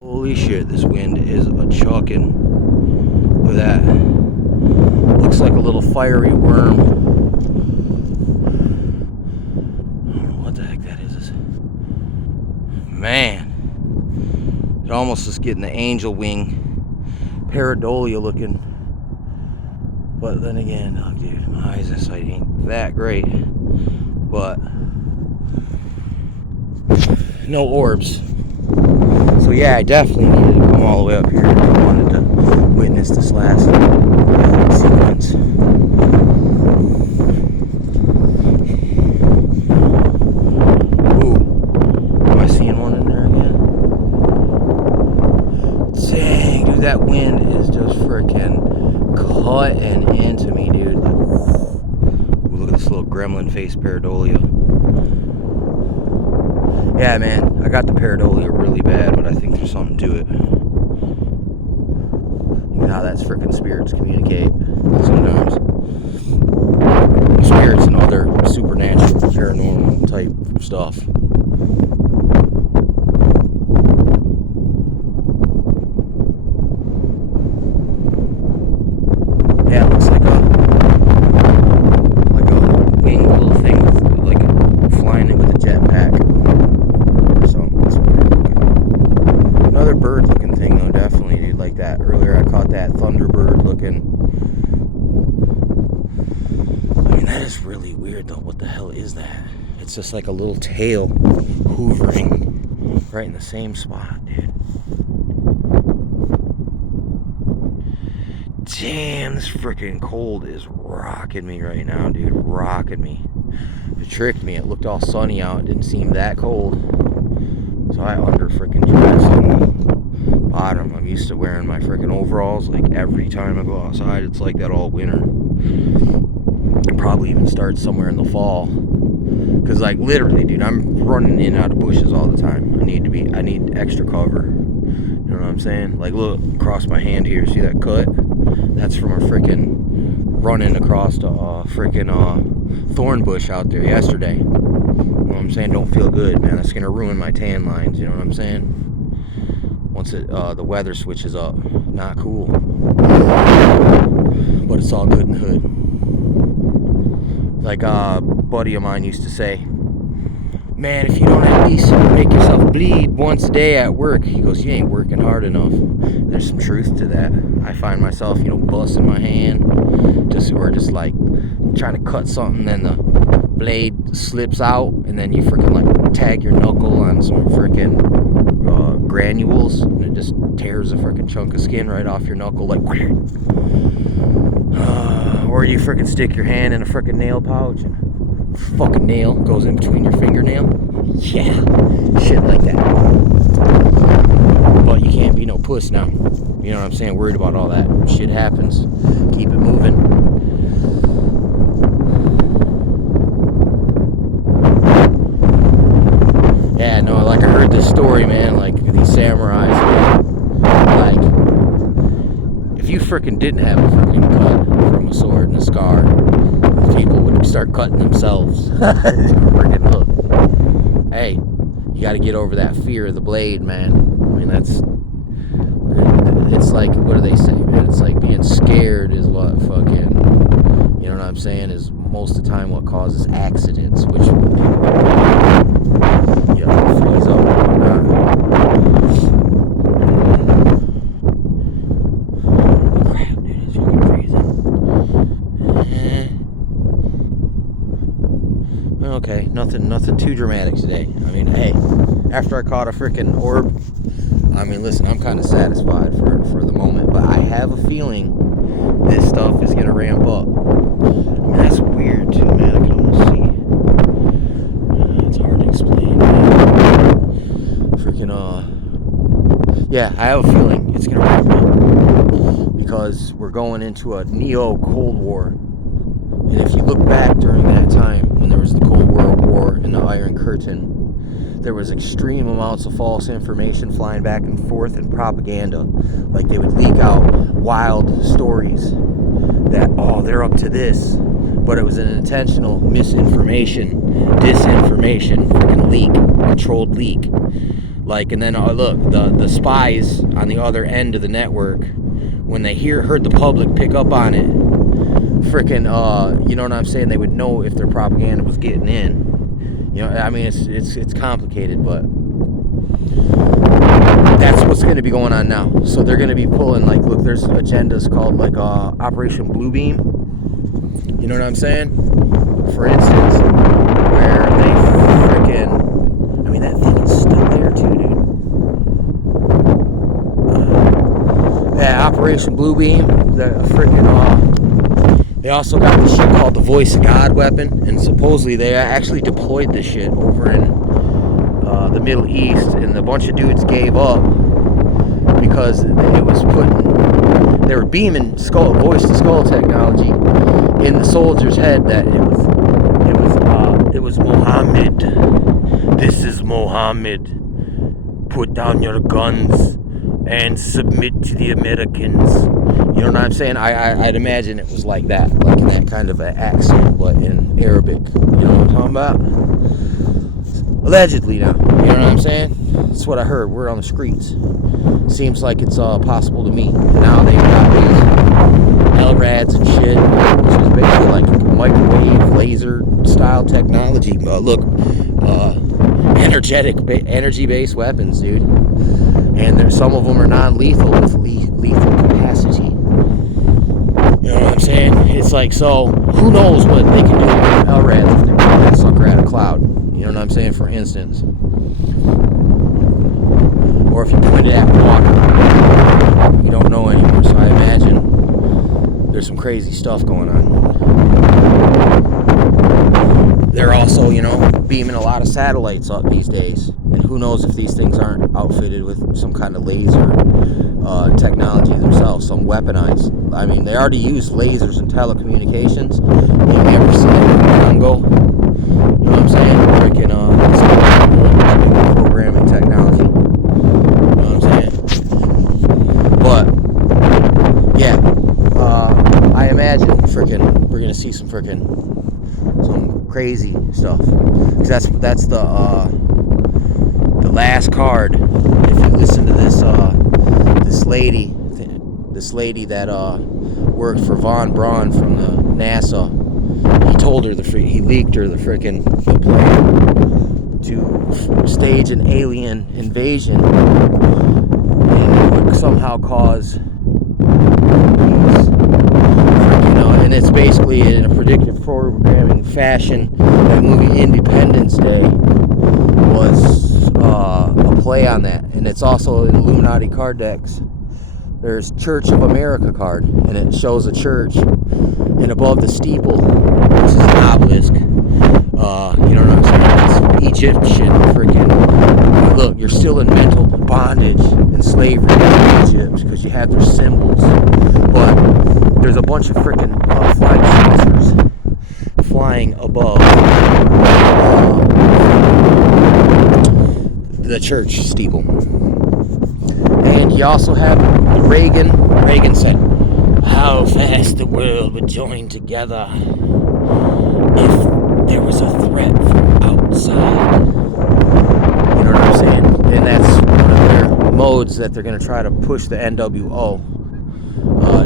Holy shit, this wind is a chucking. Look at that. Looks like a little fiery worm. I don't know what the heck that is. Man. It almost is getting the angel wing. Pareidolia looking. But then again, oh dude, my eyesight ain't that great. But no orbs. So yeah, I definitely needed to come all the way up here. I wanted to witness this last sequence. Ooh, am I seeing one in there again? Dang, dude, that wind is just freaking cutting into me, dude. Like, ooh, look at this little gremlin face pareidolia. Yeah, man, I got the pareidolia really bad, but I think there's something to it. You know how that's freaking spirits communicate sometimes. Spirits and other supernatural, paranormal type stuff. Yeah, it looks like a winged little thing with like flying in with a jetpack. Another bird looking thing though, definitely, dude, like that. Earlier I caught that thunderbird looking. I mean, that is really weird though. What the hell is that? It's just like a little tail hoovering right in the same spot, dude. Damn, this freaking cold is rocking me right now, dude. Rocking me. It tricked me. It looked all sunny out. It didn't seem that cold. So I under freaking dressed on the bottom. I'm used to wearing my freaking overalls like every time I go outside. It's like that all winter. It probably even starts somewhere in the fall. Cause like literally, dude, I'm running in and out of bushes all the time. I need extra cover. You know what I'm saying? Like look across my hand here. See that cut? That's from a freaking running across a freaking thorn bush out there yesterday. You know what I'm saying? Don't feel good, man. That's gonna ruin my tan lines. You know what I'm saying? Once the weather switches up, not cool. But it's all good in the hood. Like a buddy of mine used to say, man, if you don't at least make yourself bleed once a day at work, he goes, you ain't working hard enough. There's some truth to that. I find myself, busting my hand, or just like trying to cut something, then the blade slips out, and then you freaking like tag your knuckle on some freaking granules, and it just tears a freaking chunk of skin right off your knuckle, like. Or you freaking stick your hand in a freaking nail pouch and fucking nail goes in between your fingernail. Yeah, shit like that. But you can't be no puss now. You know what I'm saying? Worried about all that. Shit happens. Keep it moving. Yeah, no, like I heard this story, man. Like these samurais, man. Like, if you freaking didn't have a freaking cut from a sword and a scar, people would start cutting themselves. Freaking look. Hey, you got to get over that fear of the blade, man. I mean, it's like, what do they say, man? It's like being scared is what fucking, you know what I'm saying, is most of the time what causes accidents, which when people freeze up and whatnot. Crap, dude, it's fucking freezing. Okay, nothing too dramatic today. I mean, hey, after I caught a freaking orb, I mean, listen, I'm kind of satisfied for the moment, but I have a feeling this stuff is gonna ramp up. I mean, that's weird too, man. I can almost see. It's hard to explain, man. Freaking yeah, I have a feeling it's gonna ramp up because we're going into a neo-Cold War. And if you look back during that time, when there was the Cold World War and the Iron Curtain, there was extreme amounts of false information flying back and forth and propaganda. Like they would leak out wild stories that, oh, they're up to this. But it was an intentional misinformation, disinformation, freaking leak, controlled leak. Like, and then look, the spies on the other end of the network, when they heard the public pick up on it, freaking, you know what I'm saying? They would know if their propaganda was getting in. You know, I mean, it's complicated, but that's what's going to be going on now. So they're going to be pulling, like, look, there's agendas called, like, Operation Bluebeam. You know what I'm saying? For instance, where they freaking, I mean, that thing is still there too, dude. Yeah, Operation Bluebeam, the freaking, they also got this shit called the Voice of God weapon, and supposedly they actually deployed this shit over in the Middle East, and a bunch of dudes gave up because it was they were beaming voice to skull technology in the soldier's head that it was Mohammed. This is Mohammed. Put down your guns and submit to the Americans. You know what I'm saying? I'd imagine it was like that, like in that kind of an accent, but in Arabic. You know what I'm talking about? Allegedly now. You know what I'm saying? That's what I heard. Word on the streets. Seems like it's possible to me. Now they've got these LRADs and shit, which is basically like microwave, laser style technology. Look, energy-based weapons, dude. And some of them are non-lethal with lethal capacity. You know what I'm saying? It's like, so who knows what they can do with LRADs if they put that sucker at a cloud. You know what I'm saying? For instance. Or if you point it at water. You don't know anymore. So I imagine there's some crazy stuff going on. They're also, you know, beaming a lot of satellites up these days. And who knows if these things aren't outfitted with some kind of laser technology themselves, some weaponized. I mean, they already use lasers in telecommunications. You never see it in Congo. You know what I'm saying? Freaking programming technology. You know what I'm saying? But yeah, I imagine we're gonna see some crazy stuff. Because that's the last card. If you listen to this lady that worked for Von Braun from the NASA, he leaked her the plan to stage an alien invasion, and it would somehow cause and it's basically in a predictive programming fashion. That movie Independence Day was a play on that, and it's also an Illuminati card decks. There's Church of America card, and it shows a church, and above the steeple, which is an obelisk, you know what I'm saying? It's Egyptian freaking. Look, you're still in mental bondage and slavery in Egypt because you have their symbols, but there's a bunch of freaking flying saucers flying above the church steeple. And you also have Reagan said, how fast the world would join together if there was a threat from outside. You know what I'm saying? And that's one of their modes that they're going to try to push the NWO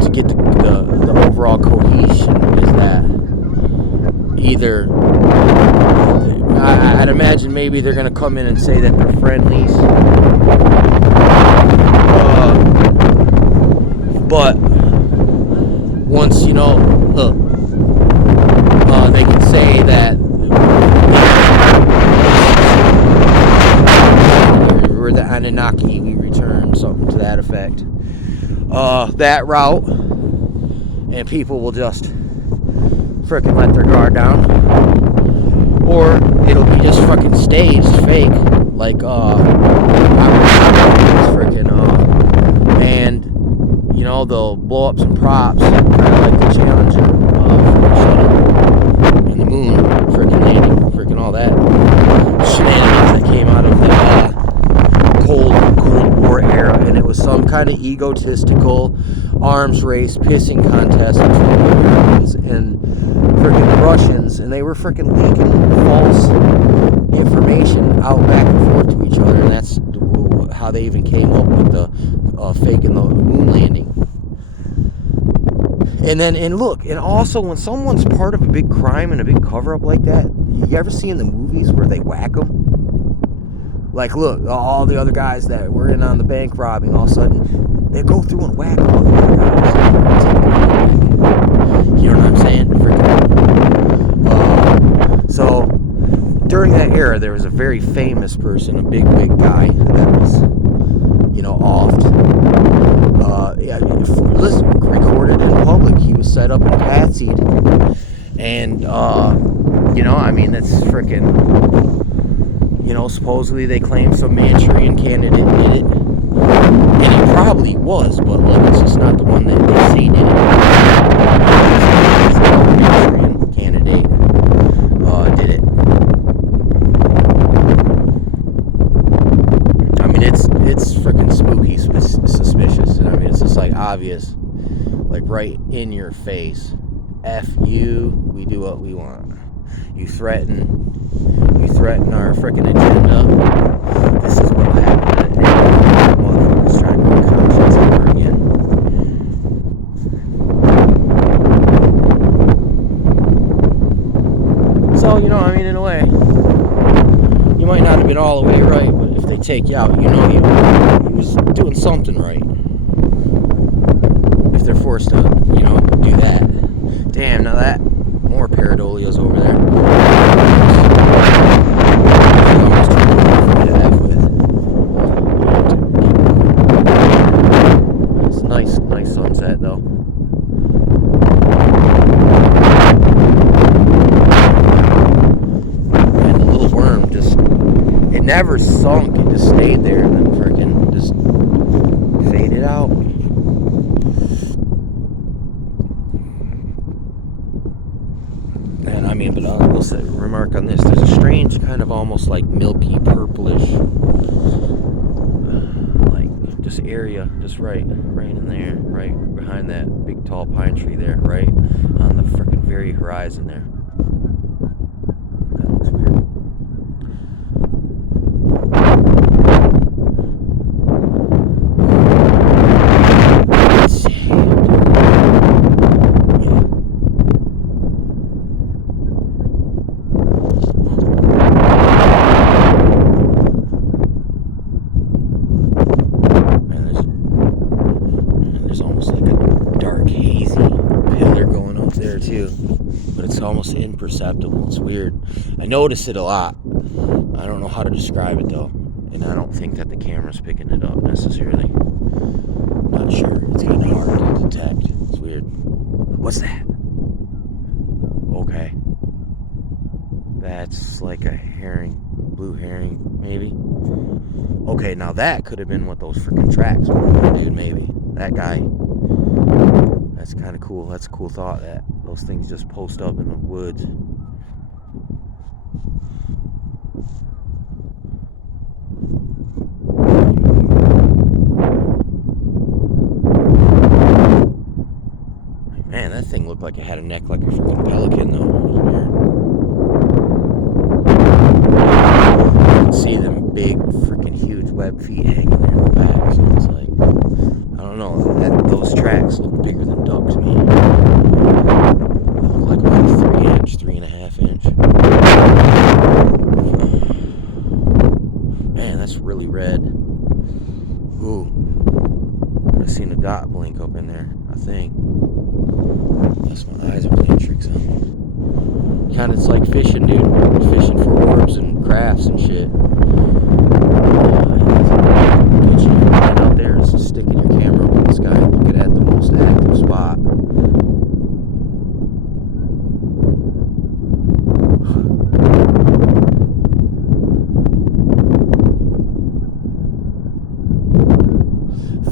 to get the overall cohesion, is that either I'd imagine maybe they're going to come in and say that they're friendlies, but once, you know, look, they can say that we're the Anunnaki, we return, something to that effect. That route, and people will just frickin' let their guard down, or it'll be just fucking staged, fake, like frickin' and you know, they'll blow up some props, kind of like the Challenger shuttle and the moon frickin' landing, frickin' all that shenanigans that came out of the Cold War era, and it was some kind of egotistical arms race pissing contest between the Americans and frickin' Russians, and they were frickin' leaking false information out back and forth to each other, and that's how they even came up with the faking the moon landing. And look, and also when someone's part of a big crime and a big cover-up like that, you ever see in the movies where they whack them? Like, look, all the other guys that were in on the bank robbing, all of a sudden, they go through and whack all the other guys. You know what I'm saying? So, during that era, there was a very famous person, a big guy that was, offed. Listen, recorded in public. He was set up and patsied. And, that's freaking... supposedly they claim some Manchurian candidate did it. And he probably was, but look, it's just not the one that they say did it. Some Manchurian candidate did it. I mean, it's freaking spooky, suspicious. And I mean, it's just like obvious, like right in your face. F you, we do what we want. You threaten our freaking agenda. This is what will happen to motherfuckers trying to make conscience ever again. So, in a way, you might not have been all the way right, but if they take you out, he was doing something right. If they're forced to, do that. Damn, now that more pareidolias over there. It's nice sunset though. And the little worm it never sunk, it just stayed there and then freaking just faded out. But I will say, remark on this, there's a strange kind of almost like milky purplish like just area just right in there, right behind that big tall pine tree there, right on the freaking very horizon there. That looks weird. Almost imperceptible. It's weird. I notice it a lot. I don't know how to describe it though, and I don't think that the camera's picking it up necessarily. Not sure. It's kind of hard to detect. It's weird. What's that? Okay. That's like a herring, blue herring, maybe. Okay, now that could have been what those freaking tracks were, dude. Maybe that guy. That's kind of cool. That's a cool thought that those things just post up in the woods. Man, that thing looked like it had a neck like a freaking pelican, though. It was weird. You can see them big, freaking huge web feet hanging there in the back. So it's like, I don't know. Those tracks look bigger than duck to me. They look like about a 3.5 inch. Man, that's really red. Ooh. I seen a dot blink up in there, I think. Unless my eyes are playing tricks on me. Kinda, it's like fishing, dude. Fishing for orbs and crafts and shit. Get your line out there and sticking your camera up in the sky and looking at the most active spot.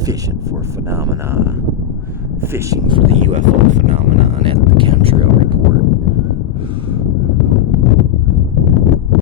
Fishing for phenomena. Fishing for the UFO phenomenon at the chemtrail report.